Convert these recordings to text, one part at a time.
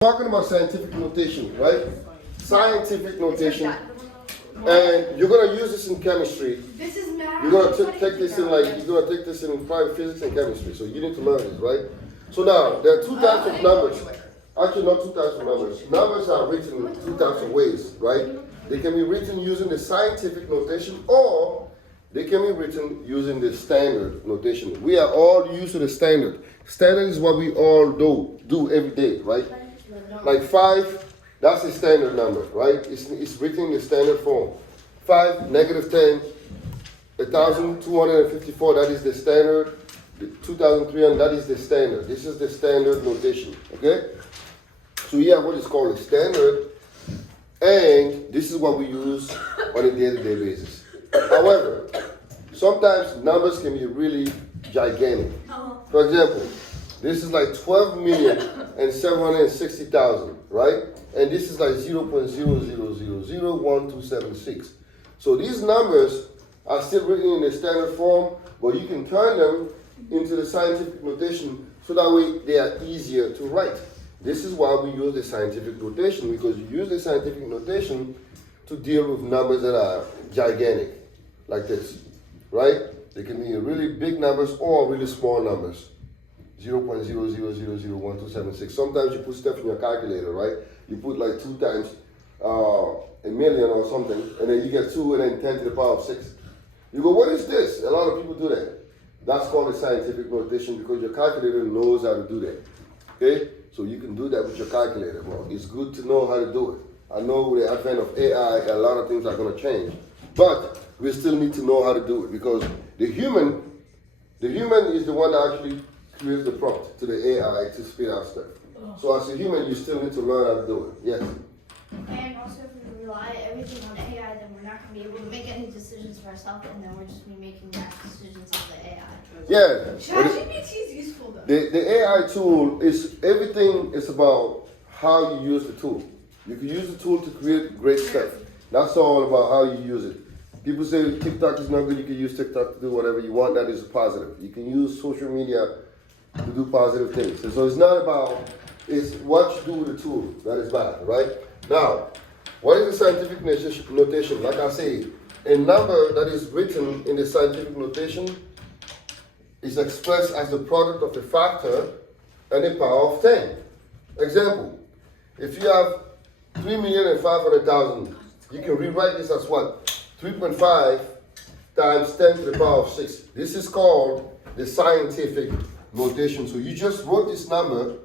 Talking about scientific notation, right? Scientific notation, and you're gonna use this in chemistry. This is math. You're gonna take this in private physics and chemistry. So you need to learn this, right? So now there are two types of numbers. Actually, not two types of numbers. Numbers are written in two types of ways, right? They can be written using the scientific notation, or they can be written using the standard notation. We are all used to the standard. Standard is what we all do every day, right? Like 5, that's a standard number, right? It's written in the standard form. 5, -10, 1,254, that is the standard. 2,300, that is the standard. This is the standard notation, okay? So you have what is called a standard, and this is what we use on a day-to-day basis. However, sometimes numbers can be really gigantic. For example, this is like 12,760,000, right? And this is like 0.00001276. So these numbers are still written in the standard form, but you can turn them into the scientific notation so that way they are easier to write. This is why we use the scientific notation, because you use the scientific notation to deal with numbers that are gigantic, like this, right? They can be really big numbers or really small numbers. 0.00001276. Sometimes you put stuff in your calculator, right? You put like 2 times a million or something, and then you get 2 and then 10 to the power of 6. You go, what is this? A lot of people do that. That's called a scientific notation because your calculator knows how to do that. Okay? So you can do that with your calculator. Well, it's good to know how to do it. I know with the advent of AI, a lot of things are going to change. But we still need to know how to do it because the human is the one that actually creates the prompt to the AI to spit out stuff. So as a human, you still need to learn how to do it. Yes? And also, if we rely everything on AI, then we're not going to be able to make any decisions for ourselves, and then we're just going to be making bad decisions of the AI. Yeah. ChatGPT is useful though. The AI tool is everything is about how you use the tool. You can use the tool to create great stuff. That's all about how you use it. People say TikTok is not good. You can use TikTok to do whatever you want. That is positive. You can use social media to do positive things. And so it's not about, it's what you do with the tool that is bad, right? Now, what is the scientific notation? Like I say, a number that is written in the scientific notation is expressed as the product of a factor and a power of 10. Example, if you have 3,500,000, you can rewrite this as what? 3.5 times 10 to the power of 6. This is called the scientific notation. So you just wrote this number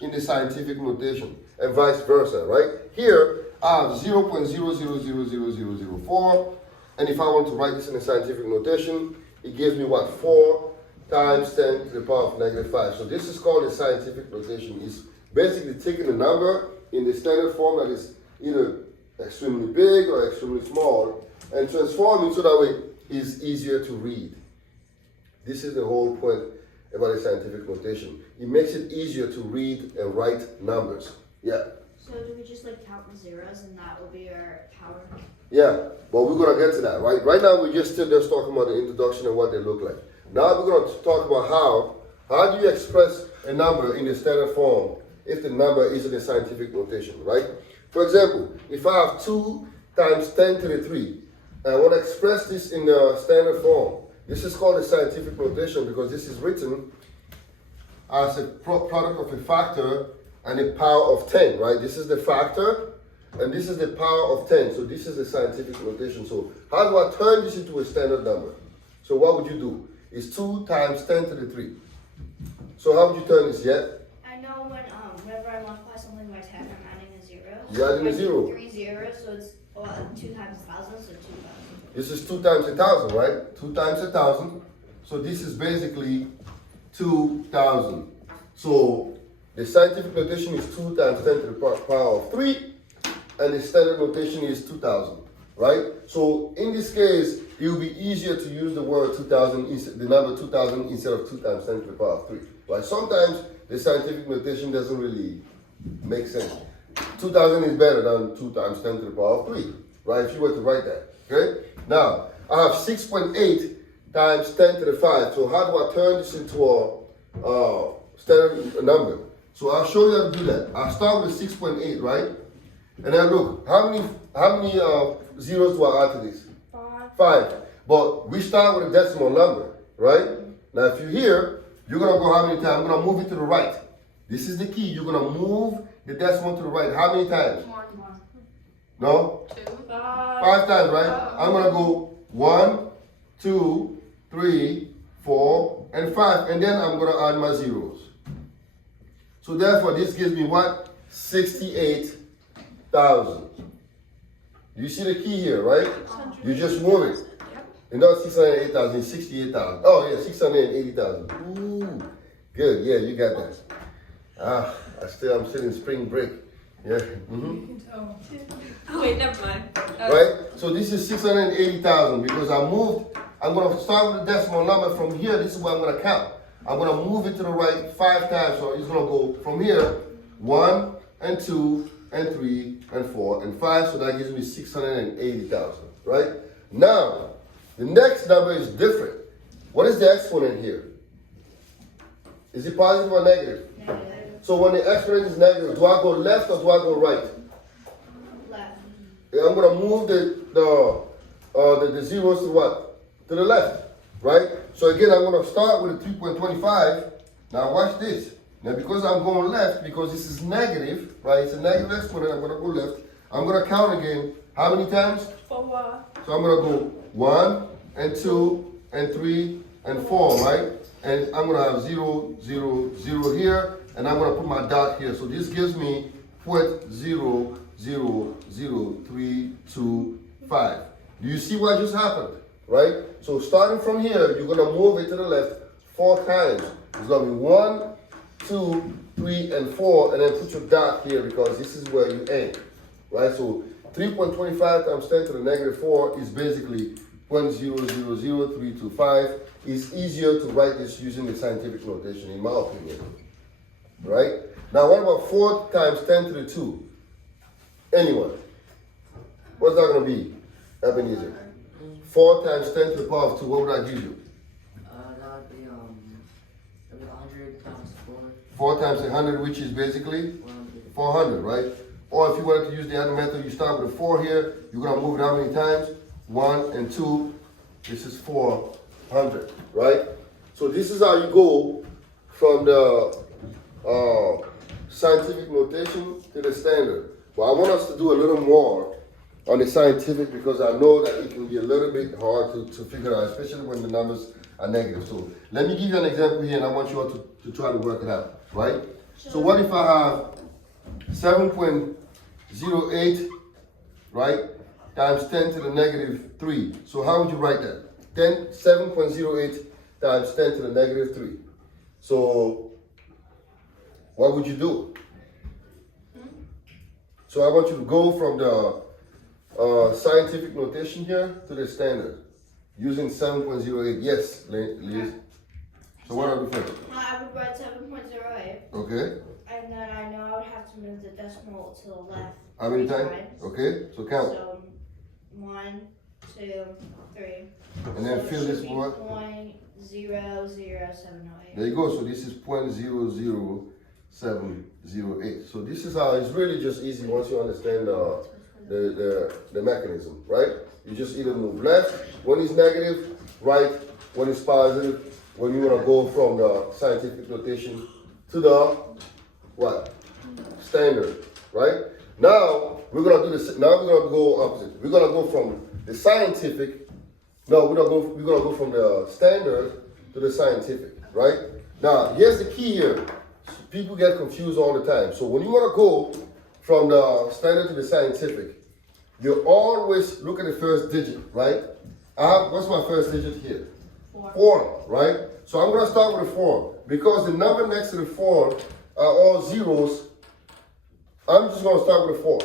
in the scientific notation and vice versa, right? Here, I have 0.000004, and if I want to write this in the scientific notation, it gives me what? 4 times 10 to the power of -5. So this is called the scientific notation. It's basically taking a number in the standard form that is either extremely big or extremely small and transforming so that way it's easier to read. This is the whole point about the scientific notation. It makes it easier to read and write numbers. Yeah. So do we just like count the zeros and that will be our power? Yeah, but we're gonna get to that, right? Right now we're just talking about the introduction and what they look like. Now we're gonna talk about how do you express a number in the standard form if the number is in the scientific notation, right? For example, if I have 2 times 10 to the 3, and I want to express this in the standard form, this is called a scientific notation because this is written as a product of a factor and a power of 10, right? This is the factor and this is the power of 10. So this is the scientific notation. So how do I turn this into a standard number? So what would you do? It's 2 times 10 to the 3. So how would you turn this yet? I know whenever I multiply something by 10, I'm adding a zero. You're adding a zero. 3 zeros, so it's 2 times 1,000, so 2,000. This is 2 times 1,000, right? 2 times 1,000. So this is basically 2,000. So the scientific notation is 2 times 10 to the power of 3, and the standard notation is 2,000, right? So in this case, it will be easier to use the word 2,000, the number 2,000 instead of 2 times 10 to the power of 3. Right? Sometimes the scientific notation doesn't really make sense. 2,000 is better than 2 times 10 to the power of 3, right? If you were to write that, okay? Now, I have 6.8 times 10 to the 5. So how do I turn this into a standard number? So I'll show you how to do that. I'll start with 6.8, right? And then look, how many zeros do I add to this? 5. But we start with a decimal number, right? Now if you're here, you're gonna go how many times? I'm gonna move it to the right. This is the key. You're gonna move the decimal to the right. How many times? 1. No? 2. 5 times, right? I'm gonna go 1, 2, 3, 4, and 5. And then I'm gonna add my zeros. So therefore, this gives me what? 68,000. You see the key here, right? You just move it. And not 608,000, it's 68,000. Oh yeah, 680,000. Ooh, good. Yeah, you got that. I'm still in spring break. Yeah. Mm-hmm. Oh, wait, never mind. Right? So this is 680,000 because I'm going to start with the decimal number from here. This is what I'm going to count. I'm going to move it to the right 5 times. So it's going to go from here 1 and 2 and 3 and 4 and 5. So that gives me 680,000. Right? Now, the next number is different. What is the exponent here? Is it positive or negative? Negative. So when the exponent is negative, do I go left or do I go right? Left. I'm going to move the zeros to what? To the left, right? So again, I'm going to start with a 3.25. Now watch this. Now because I'm going left, because this is negative, right? It's a negative exponent, I'm going to go left. I'm going to count again. How many times? 4. So I'm going to go 1 and 2 and 3 and 4, right? And I'm going to have 0, 0, 0 here. And I'm going to put my dot here. So this gives me 0.0000325. Do you see what just happened? Right? So starting from here, you're going to move it to the left 4 times. It's going to be 1, 2, 3, and 4. And then put your dot here because this is where you end. Right? So 3.25 times 10 to the negative 4 is basically 0.000325. It's easier to write this using the scientific notation, in my opinion. Right? Now, what about 4 times 10 to the 2? Anyone? What's that going to be, Ebenezer? 4 times 10 to the power of 2, what would that give you? That would be 100 times 4 4. times 100, which is basically 100. 400, right? Or if you wanted to use the other method, you start with a 4 here. You're going to move it how many times? 1 and 2. This is 400, right? So this is how you go from the scientific notation to the standard. But I want us to do a little more on the scientific because I know that it can be a little bit hard to figure out, especially when the numbers are negative. So let me give you an example here and I want you all to try to work it out, right? Sure. So what if I have 7.08, right, times 10 to the negative 3. So how would you write that? 7.08 times 10 to the negative 3. So what would you do? So I want you to go from the scientific notation here to the standard using 7.08. Yes, Liz. So what are we doing? I would write 7.08. Okay. And then I know I would have to move the decimal to the left. How many 3 times? Okay. So count. So 1, 2, 3. And then So fill it this should be what? 0.00708. There you go. So this is 0.00708. So this is how it's really just easy once you understand the mechanism, right? You just either move left when it's negative, right when it's positive, when you want to go from the scientific notation to the what? Standard, right? Now we're gonna do this. Now we're gonna go opposite. We're gonna go from the scientific. No, we're gonna go from the standard to the scientific, right? Now here's the key here. People get confused all the time. So when you want to go from the standard to the scientific, you always look at the first digit, right? What's my first digit here? 4, right? So I'm going to start with a 4. Because the number next to the 4 are all zeros, I'm just going to start with a 4,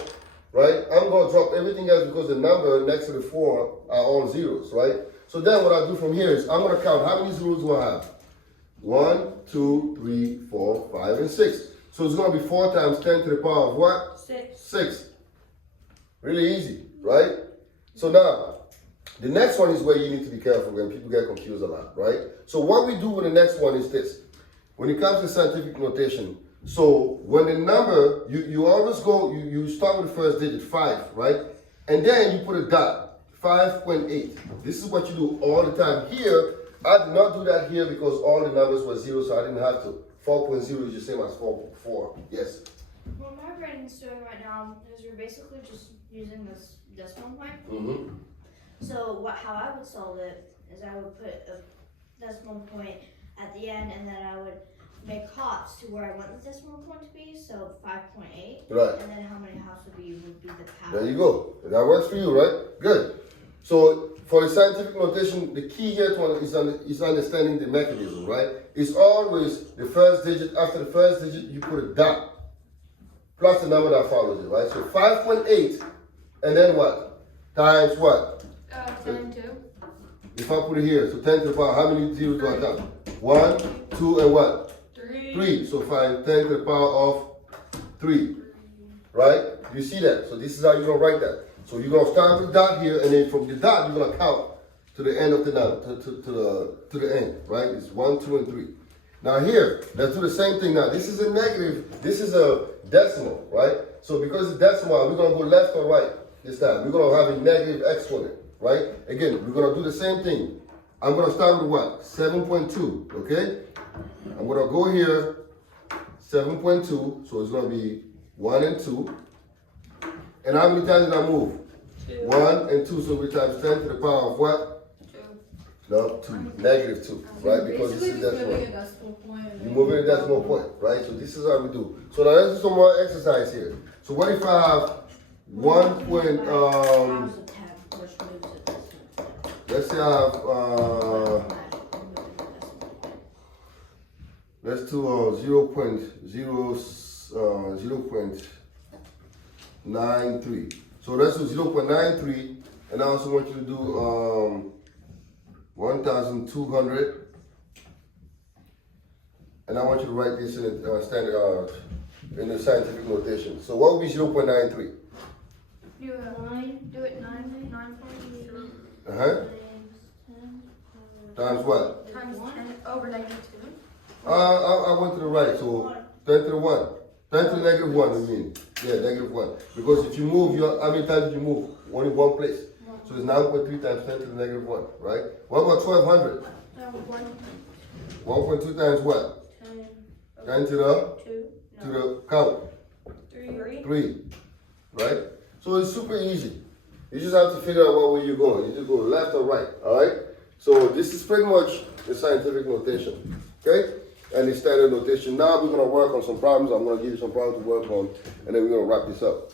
right? I'm going to drop everything else because the number next to the 4 are all zeros, right? So then what I do from here is I'm going to count how many zeros do I have? 1, 2, 3, 4, 5, and 6. So it's going to be 4 times 10 to the power of what? 6. 6. Really easy, right? So now, the next one is where you need to be careful when people get confused a lot, right? So what we do with the next one is this. When it comes to scientific notation, So when the number, you always go, you start with the first digit, 5, right? And then you put a dot, 5.8. This is what you do all the time. Here, I did not do that here because all the numbers were 0, so I didn't have to. 4.0 is the same as 4. Yes. What my brain is doing right now is we're basically just using this decimal point. Mm-hmm. So how I would solve it is I would put a decimal point at the end, and then I would make hops to where I want the decimal point to be. So 5.8. Right. And then how many hops would be the power. There you go. That works for you, right? Good. So for the scientific notation, the key here is understanding the mechanism, right? It's always the first digit. After the first digit, you put a dot plus the number that follows it, right? So 5.8, and then what? Times what? 10 and 2. If I put it here, so 10 to the power, how many zeros do I count? 1, 2, and what? 3. So find 10 to the power of 3, right? You see that? So this is how you're gonna write that. So you're gonna start with the dot here, and then from the dot you're gonna count to the end of the number, to the end, right? It's 1, 2, and 3. Now here, let's do the same thing now. This is a negative, this is a decimal, right? So because it's decimal, we're gonna go left or right this time. We're gonna have a negative exponent, right? Again, we're gonna do the same thing. I'm gonna start with what? 7.2, okay? I'm gonna go here, 7.2, so it's gonna be 1 and 2. And how many times did I move? 2. 1 and 2, so we times 10 to the power of what? 2. No, 2, negative 2, right? Because this is decimal. You're moving a decimal point, right? So this is how we do. So now let's do some more exercise here. So what if I have 1 point, Powers of 10, which moves it decimal point. let's say I have, let's do 0.93. So let's do 0.93, and I also want you to do 1,200. And I want you to write this in the standard, in the scientific notation. So what would be 0.93? Do it 9.3 Uh-huh. Times what? times 10 over negative 2. I went to the right, so 10 to the 1. 10 to the negative 1, I mean. Yeah, negative 1. Because if you move, how many times did you move? Only one place. So it's 9.3 times 10 to the negative 1, right? What about 1,200? 1.2 times what? 10 to the? 2. To the count. 3. 3, right? So it's super easy. You just have to figure out what way you're going. You just go left or right, all right? So this is pretty much the scientific notation, okay? And the standard notation. Now we're gonna work on some problems. I'm gonna give you some problems to work on, and then we're gonna wrap this up.